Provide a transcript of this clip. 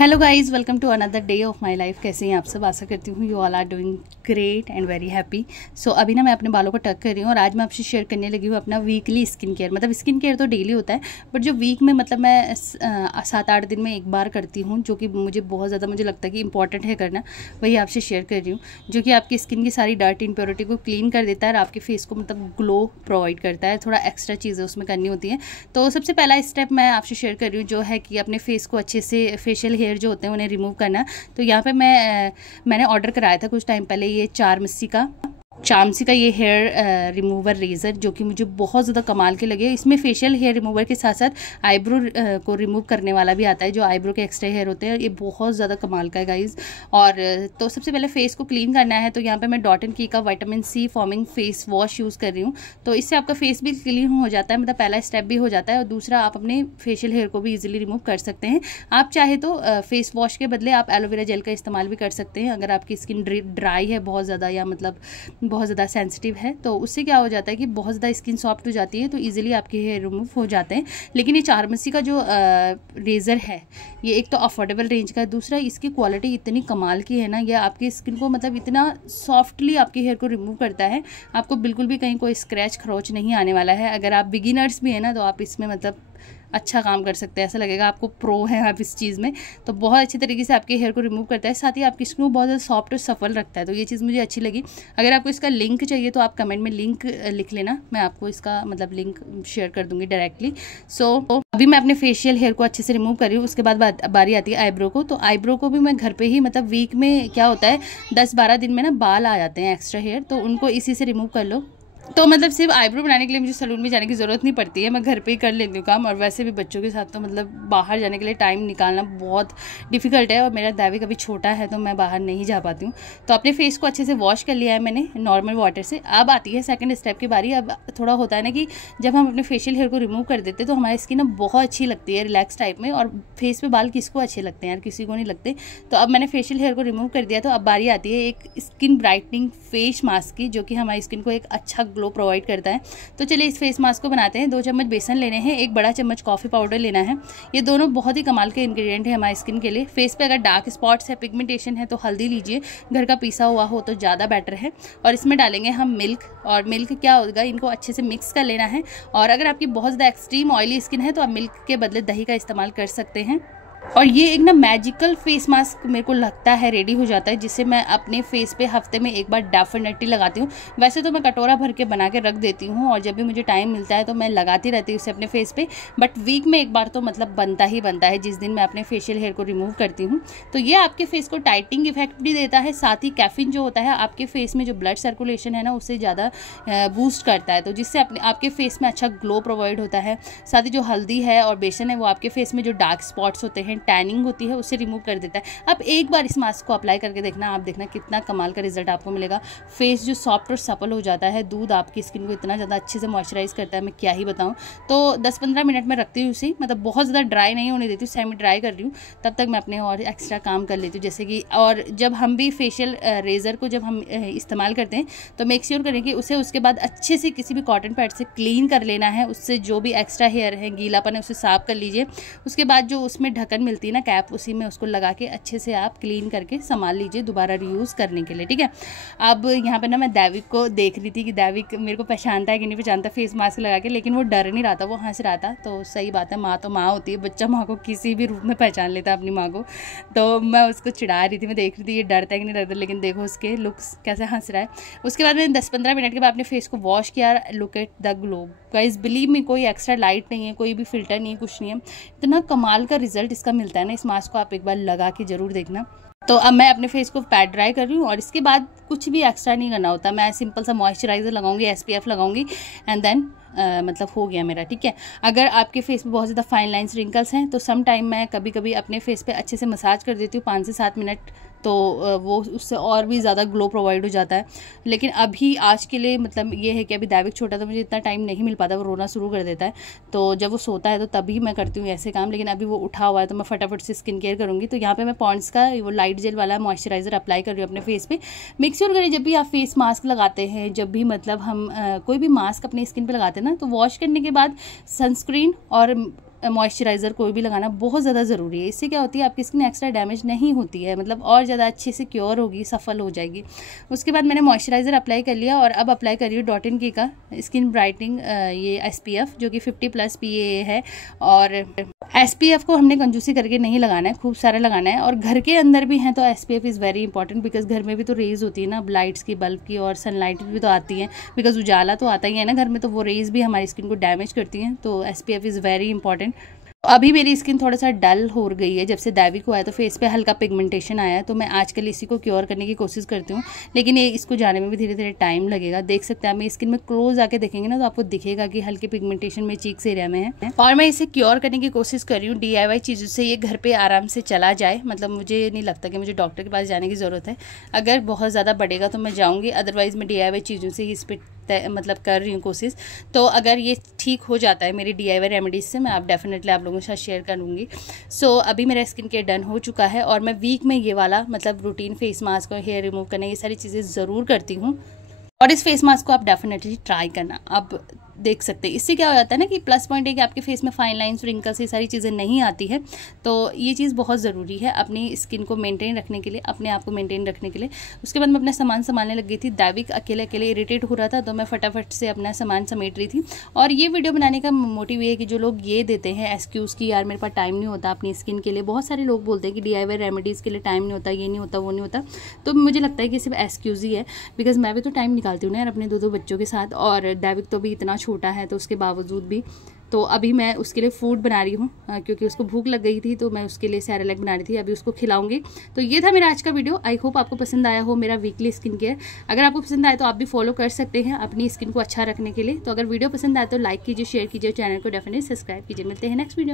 Hello guys, welcome to another day of my life. कैसे हैं आप सब? आशा करती हूँ you all are doing great and very happy. So अभी ना मैं अपने बालों को टक कर रही हूँ और आज मैं आपसे शेयर करने लगी हूँ अपना वीकली स्किन केयर। मतलब स्किन केयर तो डेली होता है, बट जो वीक में मतलब मैं 7-8 दिन में एक बार करती हूँ, जो कि मुझे बहुत ज़्यादा मुझे लगता है कि इंपॉर्टेंट है करना, वही आपसे शेयर कर रही हूँ। जो कि आपकी स्किन की सारी डर्ट इम्प्योरिटी को क्लीन कर देता है और आपके फेस को मतलब ग्लो प्रोवाइड करता है। थोड़ा एक्स्ट्रा चीज़ें उसमें करनी होती हैं। तो सबसे पहला स्टेप मैं आपसे शेयर कर रही हूँ, जो है कि अपने फेस को अच्छे से फेशियल हेयर जो होते हैं उन्हें रिमूव करना। तो यहाँ पे मैंने ऑर्डर कराया था कुछ टाइम पहले ये चामसी का ये हेयर रिमूवर रेज़र, जो कि मुझे बहुत ज़्यादा कमाल के लगे। इसमें फेशियल हेयर रिमूवर के साथ साथ आईब्रो को रिमूव करने वाला भी आता है, जो आईब्रो के एक्स्ट्रा हेयर होते हैं। ये बहुत ज़्यादा कमाल का है गाइज। और तो सबसे पहले फेस को क्लीन करना है। तो यहाँ पे मैं डॉट एंड की का vitamin C foaming face wash use कर रही हूँ। तो इससे आपका फेस भी क्लीन हो जाता है, मतलब पहला स्टेप भी हो जाता है और दूसरा आप अपने फेशियल हेयर को भी ईजिली रिमूव कर सकते हैं। आप चाहे तो फेस वॉश के बदले आप एलोवेरा जेल का इस्तेमाल भी कर सकते हैं, अगर आपकी स्किन ड्राई है बहुत ज़्यादा या मतलब बहुत ज़्यादा सेंसिटिव है। तो उससे क्या हो जाता है कि बहुत ज़्यादा स्किन सॉफ्ट हो जाती है, तो इजीली आपके हेयर रिमूव हो जाते हैं। लेकिन ये चारमसी का जो रेज़र है, ये एक तो अफोर्डेबल रेंज का है, दूसरा इसकी क्वालिटी इतनी कमाल की है ना, ये आपकी स्किन को मतलब इतना सॉफ्टली आपके हेयर को रिमूव करता है। आपको बिल्कुल भी कहीं कोई स्क्रैच खरोच नहीं आने वाला है। अगर आप बिगिनर्स भी हैं ना, तो आप इसमें मतलब अच्छा काम कर सकते हैं। ऐसा लगेगा आपको प्रो है आप इस चीज़ में। तो बहुत अच्छी तरीके से आपके हेयर को रिमूव करता है, साथ ही आपकी स्किन को बहुत ज़्यादा सॉफ्ट और सफल रखता है। तो ये चीज़ मुझे अच्छी लगी। अगर आपको इसका लिंक चाहिए तो आप कमेंट में लिंक लिख लेना, मैं आपको इसका मतलब लिंक शेयर कर दूंगी डायरेक्टली। सो अभी मैं अपने फेशियल हेयर को अच्छे से रिमूव कर रही हूँ। उसके बाद बारी आती है आईब्रो को। तो आईब्रो को भी मैं घर पे ही, मतलब वीक में क्या होता है 10-12 दिन में ना बाल आ जाते हैं एक्स्ट्रा हेयर, तो उनको इसी से रिमूव कर लो। तो मतलब सिर्फ आईब्रो बनाने के लिए मुझे सैलून में जाने की ज़रूरत नहीं पड़ती है, मैं घर पे ही कर लेती हूँ काम। और वैसे भी बच्चों के साथ तो मतलब बाहर जाने के लिए टाइम निकालना बहुत डिफिकल्ट है, और मेरा दैविक अभी छोटा है तो मैं बाहर नहीं जा पाती हूँ। तो अपने फेस को अच्छे से वॉश कर लिया है मैंने नॉर्मल वाटर से। अब आती है सेकंड स्टेप की बारी। अब थोड़ा होता है ना कि जब हम अपने फेशियल हेयर को रिमूव कर देते हैं तो हमारी स्किन ना बहुत अच्छी लगती है, रिलैक्स टाइप में। और फेस पे बाल किसको अच्छे लगते हैं यार, किसी को नहीं लगते। तो अब मैंने फेशियल हेयर को रिमूव कर दिया। तो अब बारी आती है एक स्किन ब्राइटनिंग फेस मास्क की, जो कि हमारी स्किन को एक अच्छा ग्लो प्रोवाइड करता है। तो चलिए इस फेस मास्क को बनाते हैं। 2 चम्मच बेसन लेने हैं, 1 बड़ा चम्मच कॉफ़ी पाउडर लेना है। ये दोनों बहुत ही कमाल के इंग्रेडिएंट है हमारी स्किन के लिए। फेस पे अगर डार्क स्पॉट्स है, पिगमेंटेशन है, तो हल्दी लीजिए, घर का पीसा हुआ हो तो ज़्यादा बेटर है। और इसमें डालेंगे हम मिल्क। और मिल्क क्या होगा, इनको अच्छे से मिक्स कर लेना है। और अगर आपकी बहुत ज़्यादा एक्सट्रीम ऑयली स्किन है तो आप मिल्क के बदले दही का इस्तेमाल कर सकते हैं। और ये एक ना मैजिकल फेस मास्क मेरे को लगता है रेडी हो जाता है, जिससे मैं अपने फेस पे हफ्ते में एक बार डेफिनेटली लगाती हूँ। वैसे तो मैं कटोरा भर के बना के रख देती हूँ और जब भी मुझे टाइम मिलता है तो मैं लगाती रहती हूँ उसे अपने फेस पे, बट वीक में एक बार तो मतलब बनता ही बनता है, जिस दिन मैं अपने फेशियल हेयर को रिमूव करती हूँ। तो ये आपके फेस को टाइटनिंग इफेक्ट भी देता है, साथ ही कैफीन जो होता है आपके फेस में जो ब्लड सर्कुलेशन है ना, उससे ज़्यादा बूस्ट करता है, तो जिससे आपके फेस में अच्छा ग्लो प्रोवाइड होता है। साथ ही जो हल्दी है और बेसन है वो आपके फेस में जो डार्क स्पॉट्स होते हैं, टैनिंग होती है, उसे रिमूव कर देता है। अब एक बार इस मास्क को अप्लाई करके देखना, आप देखना कितना कमाल का रिजल्ट आपको मिलेगा। फेस जो सॉफ्ट और सपल हो जाता है, दूध आपकी स्किन को इतना ज़्यादा अच्छे से मॉइस्चराइज करता है, मैं क्या ही बताऊँ। तो 10-15 मिनट में रखती हूँ उसे, मतलब बहुत ज़्यादा ड्राई नहीं होने देती हूँ, सेमी ड्राई कर रही हूँ। तब तक मैं अपने और एक्स्ट्रा काम कर लेती हूँ, जैसे कि और जब हम भी फेशियल रेज़र को जब हम इस्तेमाल करते हैं तो मेक श्योर करें कि उसे उसके बाद अच्छे से किसी भी कॉटन पैड से क्लीन कर लेना है। उससे जो भी एक्स्ट्रा हेयर है, गीलापन है, उसे साफ कर लीजिए। उसके बाद जो उसमें ढक्कन मिलती है ना, कैप, उसी में उसको लगा के अच्छे से आप क्लीन करके संभाल लीजिए दोबारा रीयूज़ करने के लिए, ठीक है। अब यहाँ पे ना मैं दैविक को देख रही थी कि दैविक मेरे को पहचानता है कि नहीं पहचानता फेस मास्क लगा के, लेकिन वो डर नहीं रहा था, वो हंस रहा था। तो सही बात है, माँ तो माँ होती है, बच्चा माँ को किसी भी रूप में पहचान लेता है, अपनी माँ को। तो मैं उसको चिढ़ा रही थी, मैं देख रही थी ये डरता है कि नहीं डरता, लेकिन देखो उसके लुक्स कैसे हंस रहा है। उसके बाद मैंने 10-15 मिनट के बाद अपने फेस को वॉश किया। Look at the glow guys, believe me, कोई एक्स्ट्रा लाइट नहीं है, कोई भी फिल्टर नहीं है, कुछ नहीं है। इतना कमाल का रिजल्ट इसका मिलता है ना, इस मास्क को आप एक बार लगा के जरूर देखना। तो अब मैं अपने फेस को पैड ड्राई कर रही हूँ और इसके बाद कुछ भी एक्स्ट्रा नहीं करना होता। मैं सिंपल सा मॉइस्चराइजर लगाऊंगी, SPF लगाऊंगी एंड देन मतलब हो गया मेरा, ठीक है। अगर आपके फेस पे बहुत ज़्यादा फाइन लाइंस रिंकल्स हैं तो सम टाइम मैं कभी कभी अपने फेस पे अच्छे से मसाज कर देती हूँ 5 से 7 मिनट, तो वो उससे और भी ज़्यादा ग्लो प्रोवाइड हो जाता है। लेकिन अभी आज के लिए मतलब ये है कि अभी दैविक छोटा तो मुझे इतना टाइम नहीं मिल पाता, वो रोना शुरू कर देता है। तो जब वो सोता है तो तभी मैं करती हूँ ऐसे काम, लेकिन अभी वो उठा हुआ है तो मैं फटाफट से स्किन केयर करूँगी। तो यहाँ पे मैं पॉन्ड्स का वो लाइट जेल वाला मॉइस्चराइजर अप्लाई कर रही हूँ अपने फेस पे। मेक श्योर करें जब भी आप फेस मास्क लगाते हैं, जब भी मतलब हम कोई भी मास्क अपनी स्किन पर लगाते हैं ना, तो वॉश करने के बाद सनस्क्रीन और मॉइस्चराइज़र कोई भी लगाना बहुत ज़्यादा ज़रूरी है। इससे क्या होती है, आपकी स्किन एक्स्ट्रा डैमेज नहीं होती है, मतलब और ज़्यादा अच्छे से क्योर होगी, सफल हो जाएगी। उसके बाद मैंने मॉइस्चराइज़र अप्लाई कर लिया और अब अप्लाई कर रही हूँ डॉट एंड की का स्किन ब्राइटनिंग ये SPF जो कि 50+ PA है। और SPF को हमने कंजूसी करके नहीं लगाना है, खूब सारा लगाना है। और घर के अंदर भी हैं तो SPF is very important, because घर में भी तो रेज होती है ना, लाइट्स की, बल्ब की, और सनलाइट भी तो आती है, बिकॉज उजाला तो आता ही है ना घर में, तो वो रेज भी हमारी स्किन को डैमेज करती हैं। तो SPF इज़ वेरी इंपॉर्टेंट। अभी मेरी स्किन थोड़ा सा डल हो गई है, जब से दैविक को आया तो फेस पे हल्का पिगमेंटेशन आया है, तो मैं आजकल इसी को क्योर करने की कोशिश करती हूँ, लेकिन ये इसको जाने में भी धीरे धीरे टाइम लगेगा। देख सकते हैं, आप मेरी स्किन में क्लोज आके देखेंगे ना तो आपको दिखेगा कि हल्के पिगमेंटेशन में चीक्स एरिया में है। और मैं इसे क्योर करने की कोशिश कर रही हूँ DIY चीज़ों से, ये घर पर आराम से चला जाए। मतलब मुझे नहीं लगता कि मुझे डॉक्टर के पास जाने की ज़रूरत है। अगर बहुत ज़्यादा बढ़ेगा तो मैं जाऊँगी, अदरवाइज़ मैं DIY चीज़ों से ही इस पर मतलब कर रही हूँ कोशिश। तो अगर ये ठीक हो जाता है मेरी DIY रेमेडीज से, मैं डेफिनेटली आप लोगों के साथ शेयर करूँगी। सो अभी मेरा स्किन केयर डन हो चुका है और मैं वीक में ये वाला मतलब रूटीन फेस मास्क और हेयर रिमूव करना, ये सारी चीज़ें ज़रूर करती हूँ। और इस फेस मास्क को आप डेफिनेटली ट्राई करना। आप देख सकते हैं इससे क्या हो जाता है ना कि प्लस पॉइंट है कि आपके फेस में फाइन लाइन्स, रिंकल्स, ये सारी चीज़ें नहीं आती है। तो ये चीज़ बहुत ज़रूरी है अपनी स्किन को मेंटेन रखने के लिए, अपने आप को मेंटेन रखने के लिए। उसके बाद मैं अपना सामान संभालने लग गई थी। दैविक अकेले अकेले इरिटेट हो रहा था, तो मैं फटाफट से अपना सामान समेट रही थी। और ये वीडियो बनाने का मोटिव ये है कि जो लोग ये देते हैं एक्सक्यूज़ की यार मेरे पास टाइम नहीं होता अपनी स्किन के लिए, बहुत सारे लोग बोलते हैं कि DIY रेमेडीज़ के लिए टाइम नहीं होता, ये नहीं होता, वो नहीं होता। तो मुझे लगता है कि सिर्फ एक्सक्यूज़ ही है, बिकॉज मैं भी तो टाइम निकालती हूँ ना यार अपने 2 बच्चों के साथ, और दैविक तो भी इतना छोटा है, तो उसके बावजूद भी तो अभी मैं उसके लिए फ़ूड बना रही हूँ, क्योंकि उसको भूख लग गई थी, तो मैं उसके लिए सेरेलैक बना रही थी, अभी उसको खिलाऊंगी। तो ये था मेरा आज का वीडियो। आई होप आपको पसंद आया हो मेरा वीकली स्किन केयर। अगर आपको पसंद आए तो आप भी फॉलो कर सकते हैं अपनी स्किन को अच्छा रखने के लिए। तो अगर वीडियो पसंद आए तो लाइक कीजिए, शेयर कीजिए, चैनल को डेफिनेटली सब्सक्राइब कीजिए। मिलते हैं नेक्स्ट वीडियो।